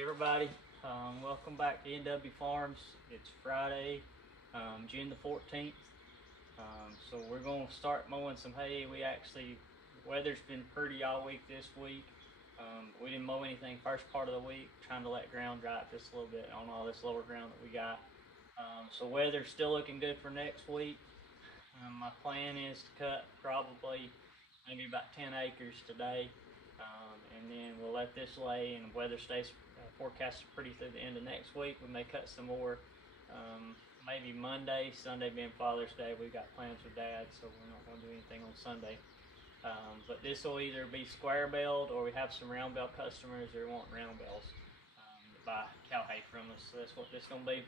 Everybody, welcome back to NW Farms. It's Friday, June the 14th. So we're going to start mowing some hay. Weather's been pretty all week this week. We didn't mow anything first part of the week, trying to let ground dry up just a little bit on all this lower ground that we got. So weather's still looking good for next week. My plan is to cut probably maybe about 10 acres today. And then we'll let this lay, and if weather stays forecasted pretty through the end of next week, we may cut some more. Maybe Monday, Sunday being Father's Day, we've got plans with Dad, so we're not going to do anything on Sunday. But this will either be square baled, or we have some round bale customers that want round bales to buy cow hay from us. So that's what this is going to be.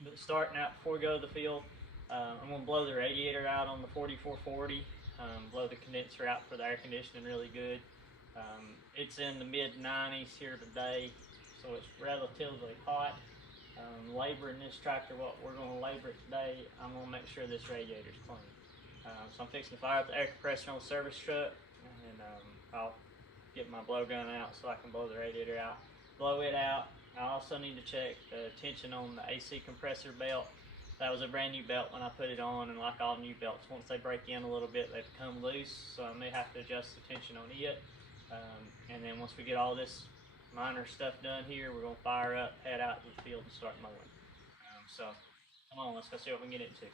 But starting out, before we go to the field, I'm going to blow the radiator out on the 4440, blow the condenser out for the air conditioning really good. It's in the mid 90s here today, so it's relatively hot. Laboring this tractor, what we're going to labor it today, I'm going to make sure this radiator's clean. So I'm fixing to fire up the air compressor on the service truck, and I'll get my blow gun out so I can blow the radiator out. Blow it out. I also need to check the tension on the AC compressor belt. That was a brand new belt when I put it on, and like all new belts, once they break in a little bit, they become loose, so I may have to adjust the tension on it. And then once we get all this minor stuff done here, we're going to fire up, head out to the field, and start mowing. So come on, let's go see what we can get into.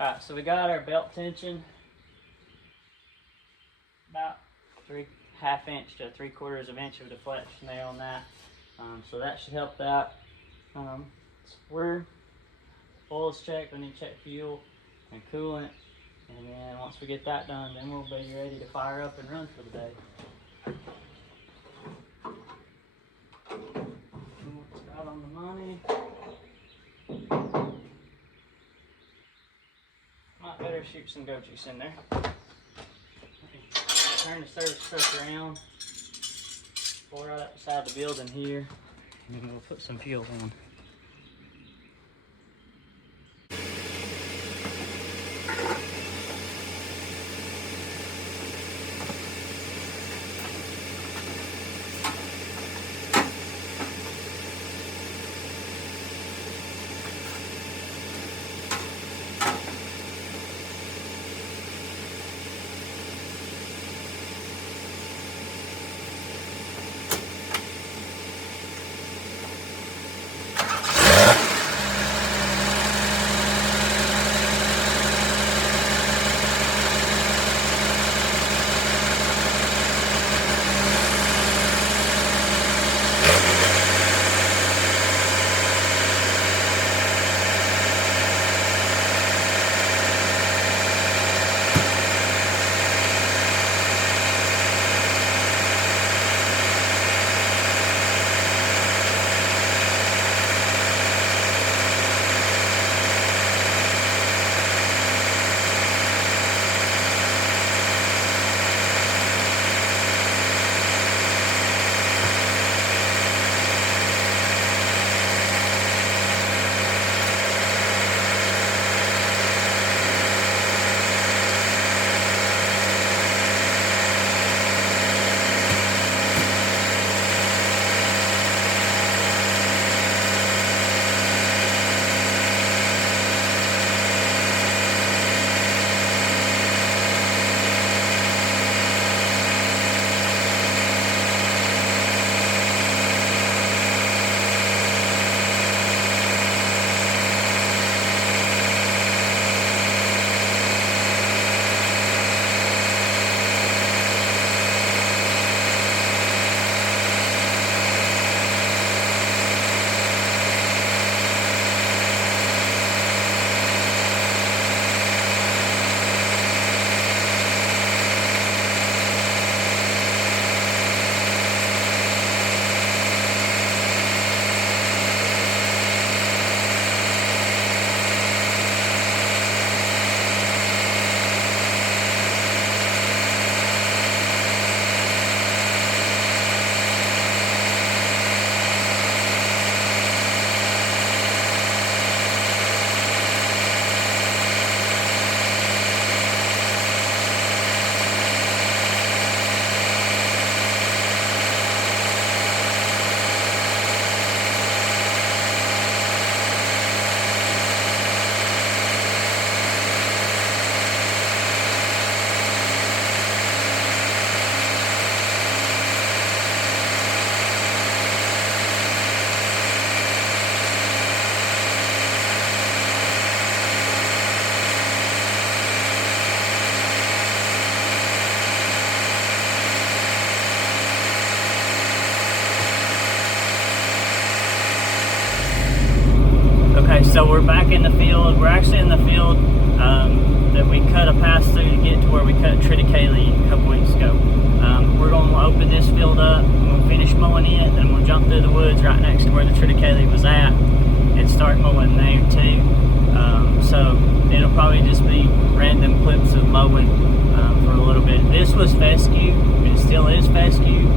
Alright, so we got our belt tension about 3/2 inch to 3/4 inch of deflection there on that. So that should help that. We're oil's checked, we need to check fuel and coolant, and then once we get that done, then we'll be ready to fire up and run for the day. What's got on the money? Might better shoot some goat juice in there. Turn the service truck around, pull right up beside the building here, and then we'll put some fuel on. Okay, so we're back in the field. We're actually in the field that we cut a pass through to get to where we cut triticale a couple weeks ago. We're going to open this field up, we'll finish mowing it, and we'll jump through the woods right next to where the triticale was at and start mowing there too. So it'll probably just be random clips of mowing for a little bit. This was fescue, it still is fescue.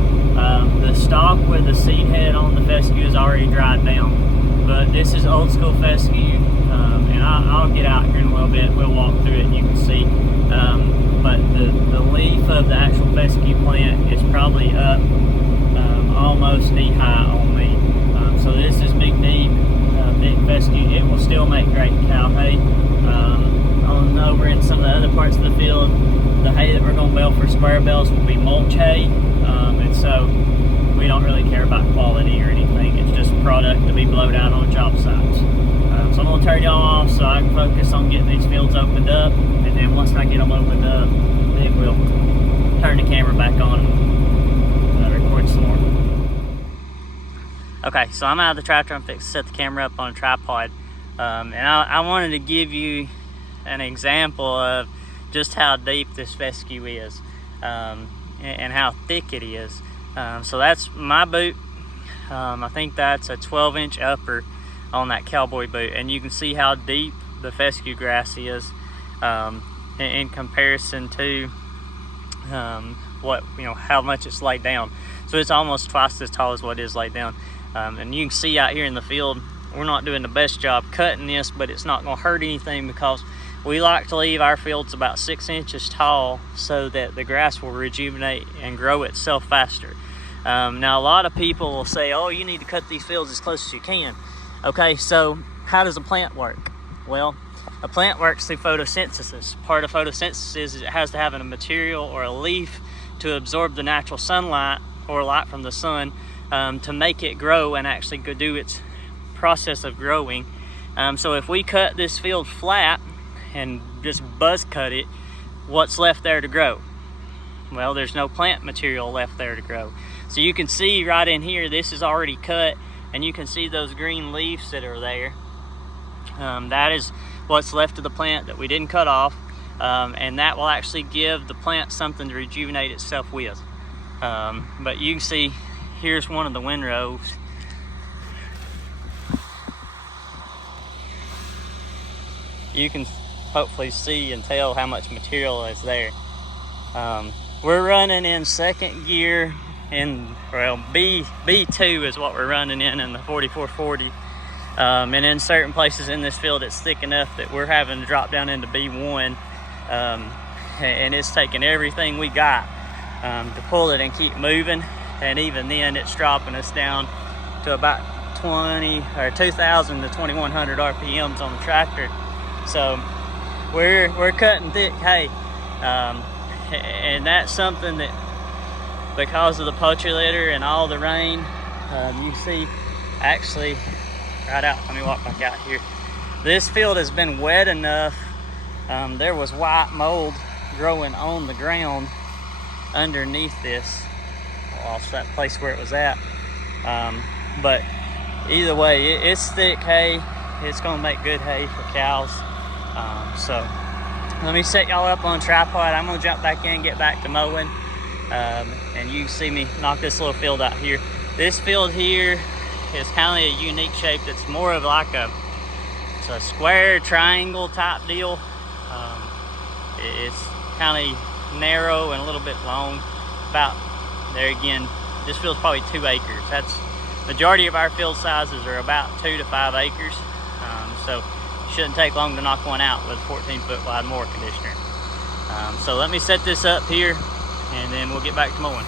The stalk with the seed head on the fescue is already dried down. But this is old school fescue, and I'll get out here in a little bit. We'll walk through it and you can see. But the leaf of the actual fescue plant is probably up almost knee high on me. So this is big knee, big fescue. It will still make great cow hay. On over in some of the other parts of the field, the hay that we're going to bale for square bales will be mulch hay, and so we don't really care about quality or anything. It's just product to be blowed out on job sites. So I'm gonna turn y'all off so I can focus on getting these fields opened up, and then once I get them opened up, then we'll turn the camera back on and record some more. Okay, so I'm out of the tractor. I'm fixing to set the camera up on a tripod, and I wanted to give you an example of just how deep this fescue is, and how thick it is. So that's my boot. I think that's a 12-inch upper on that cowboy boot, and you can see how deep the fescue grass is in comparison to how much it's laid down. So it's almost twice as tall as what it is laid down. And you can see out here in the field, we're not doing the best job cutting this, but it's not going to hurt anything because we like to leave our fields about 6 inches tall so that the grass will rejuvenate and grow itself faster. Now, a lot of people will say, oh, you need to cut these fields as close as you can. Okay, so how does a plant work? Well, a plant works through photosynthesis. Part of photosynthesis is it has to have a material or a leaf to absorb the natural sunlight or light from the sun to make it grow and actually go do its process of growing. So if we cut this field flat and just buzz cut it, what's left there to grow? Well, there's no plant material left there to grow. So you can see right in here, this is already cut, and you can see those green leaves that are there. That is what's left of the plant that we didn't cut off, and that will actually give the plant something to rejuvenate itself with. But you can see, here's one of the windrows. You can hopefully see and tell how much material is there. We're running in second gear B2 is what we're running in the 4440. And in certain places in this field, it's thick enough that we're having to drop down into B1. And it's taking everything we got to pull it and keep moving. And even then, it's dropping us down to about 2,000 to 2,100 RPMs on the tractor. So we're cutting thick hay, and that's something that, because of the poultry litter and all the rain, you see actually right out. Let me walk back out here. This field has been wet enough. There was white mold growing on the ground underneath this. I lost that place where it was at. But either way, it's thick hay. It's gonna make good hay for cows. So let me set y'all up on tripod. I'm gonna jump back in, get back to mowing, and you can see me knock this little field out here. This field here is kind of a unique shape. It's more of like it's a square triangle type deal. It's kind of narrow and a little bit long. About there again, this field's probably 2 acres. That's majority of our field sizes are about 2 to 5 acres. So it shouldn't take long to knock one out with a 14-foot wide mower conditioner. So let me set this up here, and then we'll get back to mowing.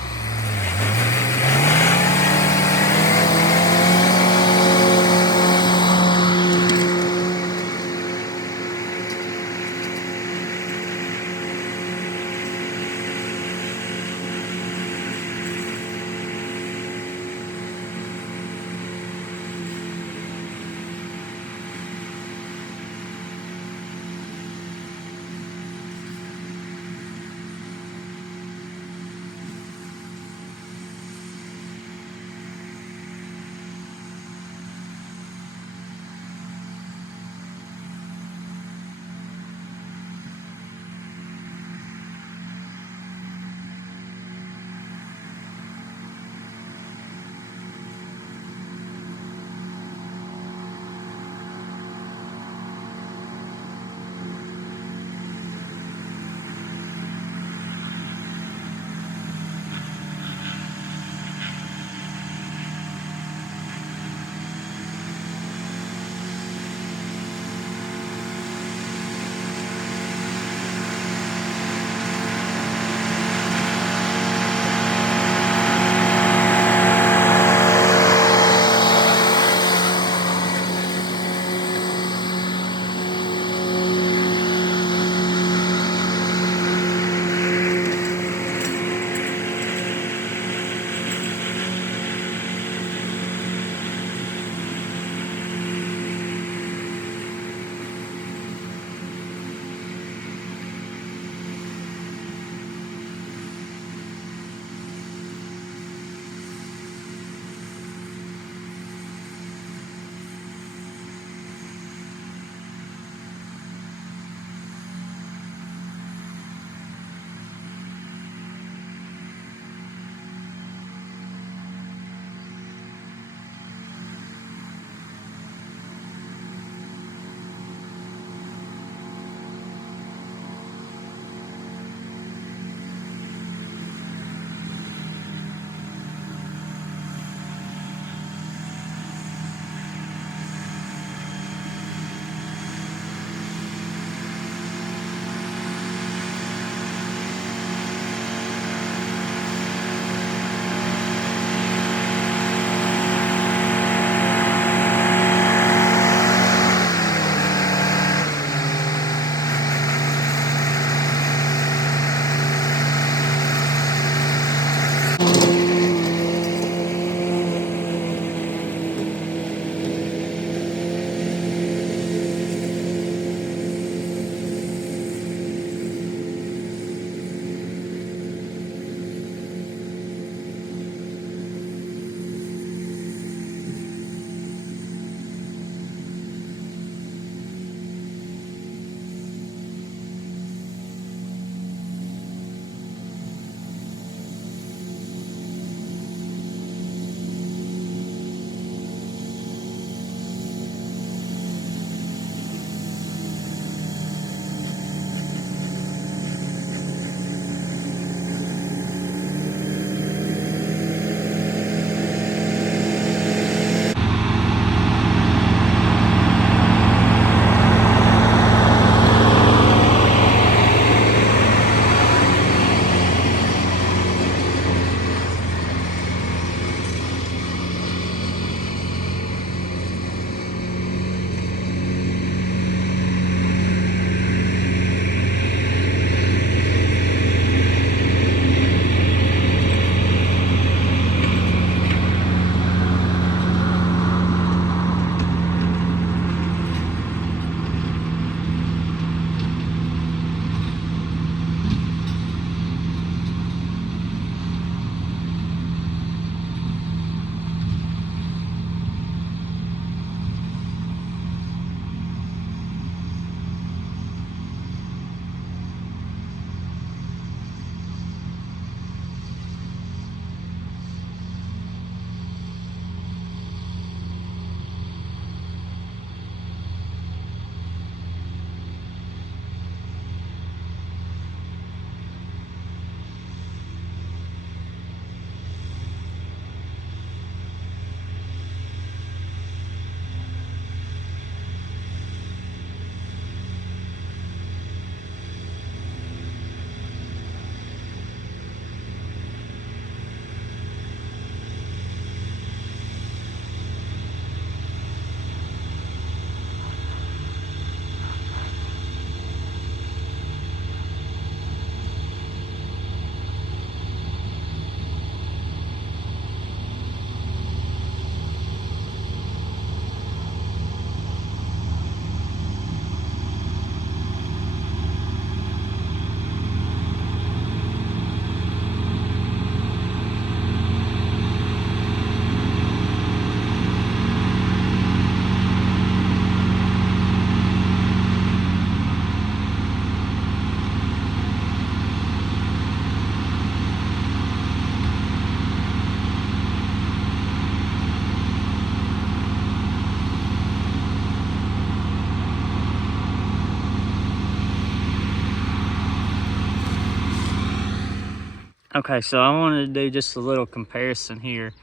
Okay, so I wanted to do just a little comparison here.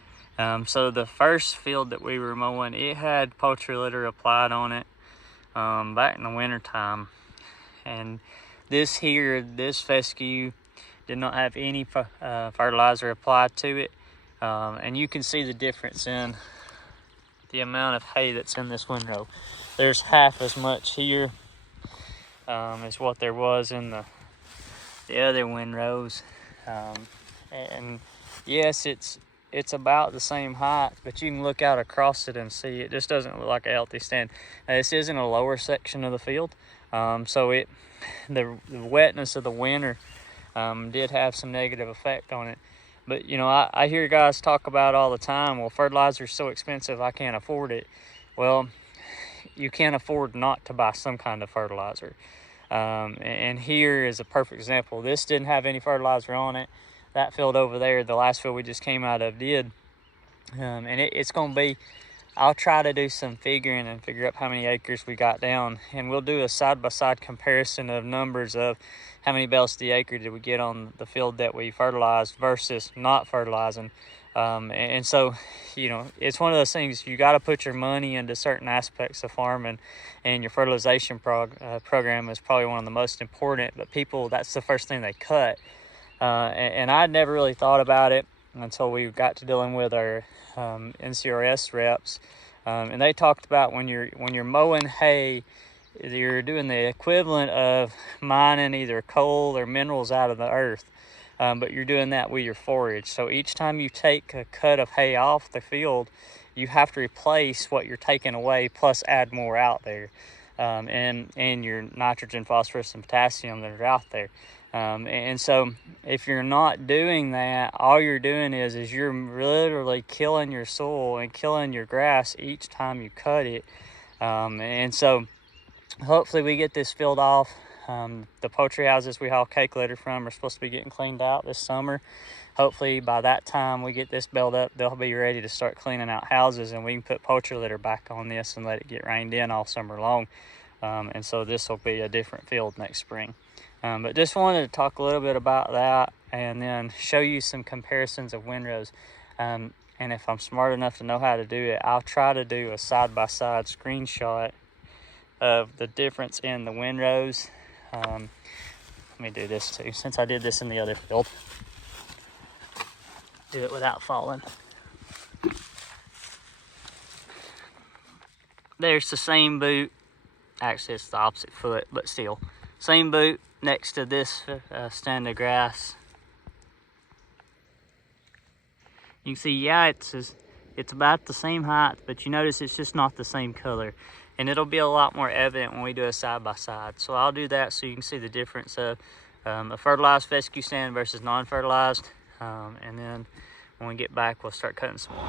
So the first field that we were mowing, it had poultry litter applied on it back in the winter time. And this here, this fescue, did not have any fertilizer applied to it. And you can see the difference in the amount of hay that's in this windrow. There's half as much here as what there was in the other windrows. And yes, it's about the same height, but you can look out across it and see it just doesn't look like a healthy stand. This isn't a lower section of the field, so the wetness of the winter did have some negative effect on it. But you know, I hear guys talk about all the time, well, fertilizer's so expensive I can't afford it. Well, you can't afford not to buy some kind of fertilizer. And here is a perfect example. This didn't have any fertilizer on it. That field over there, the last field we just came out of, did. And it's going to be, I'll try to do some figuring and figure out how many acres we got down. And we'll do a side-by-side comparison of numbers of how many bales to the acre did we get on the field that we fertilized versus not fertilizing. And so, you know, it's one of those things, you got to put your money into certain aspects of farming, and your fertilization program is probably one of the most important, but people, that's the first thing they cut. And I'd never really thought about it until we got to dealing with our NCRS reps. And they talked about when you're mowing hay, you're doing the equivalent of mining either coal or minerals out of the earth. but you're doing that with your forage. So each time you take a cut of hay off the field, you have to replace what you're taking away plus add more out there, and your nitrogen, phosphorus, and potassium that are out there. And so if you're not doing that, all you're doing is you're literally killing your soil and killing your grass each time you cut it. And so hopefully we get this field off. The poultry houses we haul cake litter from are supposed to be getting cleaned out this summer. Hopefully by that time we get this baled up, they'll be ready to start cleaning out houses, and we can put poultry litter back on this and let it get rained in all summer long. And so this will be a different field next spring. But just wanted to talk a little bit about that and then show you some comparisons of windrows. And if I'm smart enough to know how to do it, I'll try to do a side-by-side screenshot of the difference in the windrows. Let me do this too, since I did this in the other field. Do it without falling. There's the same boot. Actually, it's the opposite foot, but still. Same boot next to this stand of grass. You can see, yeah, it's about the same height, but you notice it's just not the same color. And it'll be a lot more evident when we do a side-by-side. So I'll do that so you can see the difference of a fertilized fescue stand versus non-fertilized. And then when we get back, we'll start cutting some more.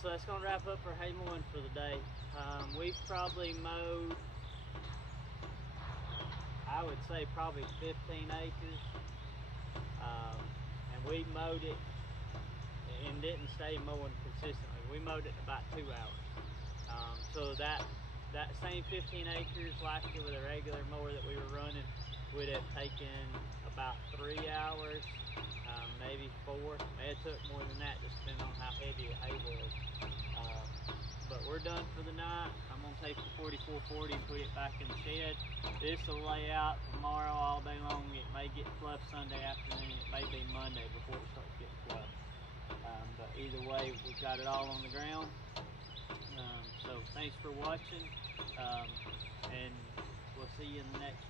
so that's gonna wrap up our hay mowing for the day. We've probably mowed, I would say probably 15 acres, and we mowed it and didn't stay mowing consistently. We mowed it in about 2 hours. So that same 15 acres last year with a regular mower that we were running would have taken about 3 hours, maybe 4. May have took more than that, just depending on how heavy the hay was. But we're done for the night. I'm gonna take the 4440 and put it back in the shed. This will lay out tomorrow all day long. It may get fluffed Sunday afternoon. It may be Monday before it starts getting fluffed. But either way, we've got it all on the ground. So thanks for watching, and we'll see you in the next